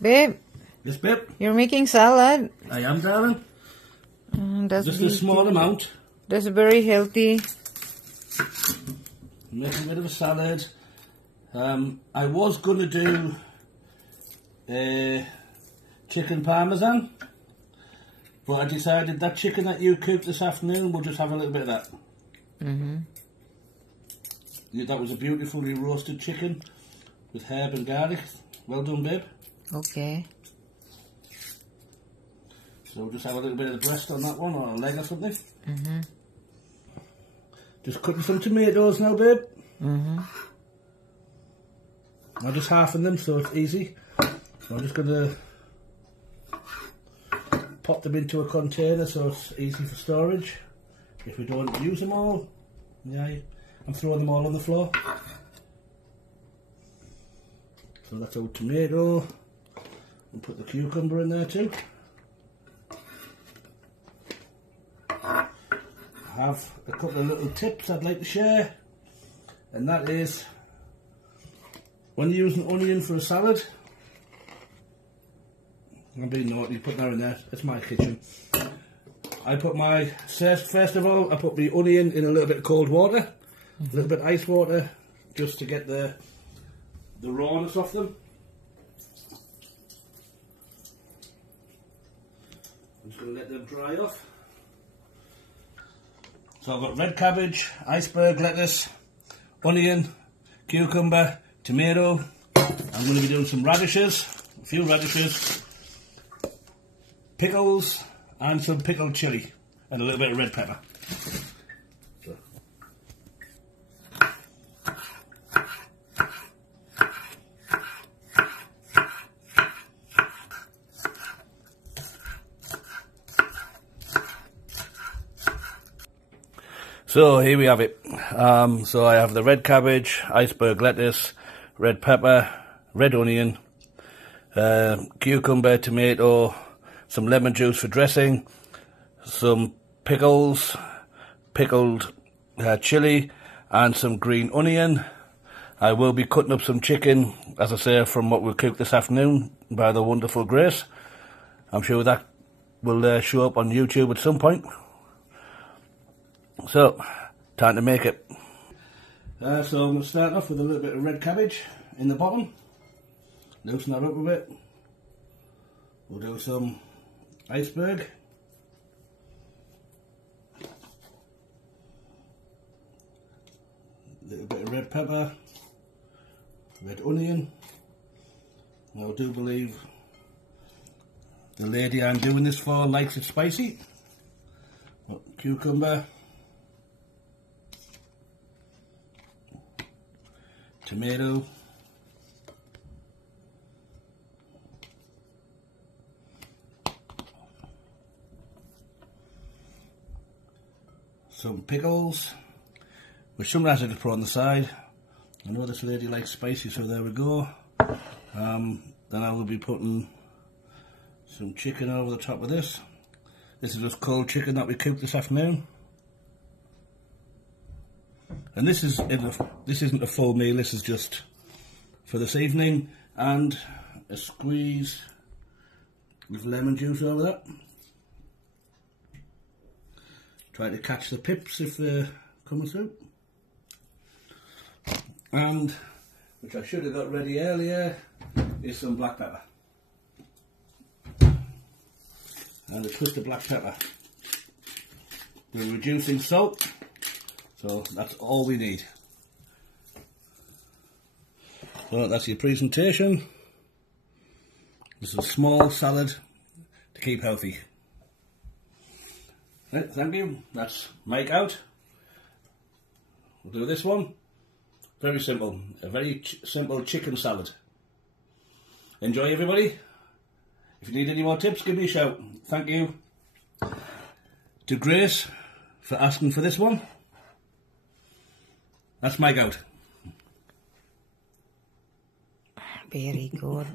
Babe. Yes, babe? You're making salad? I am, darling. That's just a small amount. That's very healthy. Making a bit of a salad. I was going to do chicken parmesan, but I decided that chicken that you cooked this afternoon, we'll just have a little bit of that. Yeah, that was a beautifully roasted chicken with herb and garlic. Well done, babe. Okay. So we'll just have a little bit of the breast on that one, or a leg or something. Just cutting some tomatoes now, babe. I'll just halfen them so it's easy. So I'm just going to pop them into a container so it's easy for storage. If we don't use them all, yeah, I'm throwing them all on the floor. So that's our tomato. And put the cucumber in there too. I have a couple of little tips I'd like to share, and that is when you're using onion for a salad, I'm being naughty, put that in there, it's my kitchen. I put my, first of all, I put the onion in a little bit of cold water, a little bit of ice water, just to get the rawness off them. I'm just going to let them dry off. So I've got red cabbage, iceberg lettuce, onion, cucumber, tomato. I'm going to be doing some radishes, a few radishes, pickles, and some pickled chilli, and a little bit of red pepper. So here we have it. So I have the red cabbage, iceberg lettuce, red pepper, red onion, cucumber, tomato, some lemon juice for dressing, some pickles, pickled chilli, and some green onion. I will be cutting up some chicken, as I say, from what we cooked this afternoon by the wonderful Grace. I'm sure that will show up on YouTube at some point. So, time to make it. So I'm going to start off with a little bit of red cabbage in the bottom. Loosen that up a bit. We'll do some iceberg. A little bit of red pepper. Red onion. I do believe the lady I'm doing this for likes it spicy. Cucumber. Tomato, some pickles, which sometimes I just put on the side. I know this lady likes spicy, so there we go. Then I will be putting some chicken over the top of this. This is just cold chicken that we cooked this afternoon. And this isn't a full meal, this is just for this evening, and a squeeze with lemon juice over that. Try to catch the pips if they're coming through. And, which I should have got ready earlier, is some black pepper. And a twist of black pepper. We're reducing salt. So that's all we need. So that's your presentation. This is a small salad to keep healthy. Right, thank you. That's Mike out. We'll do this one. Very simple. A very simple chicken salad. Enjoy, everybody. If you need any more tips, give me a shout. Thank you to Grace for asking for this one. That's Mike out. Very good.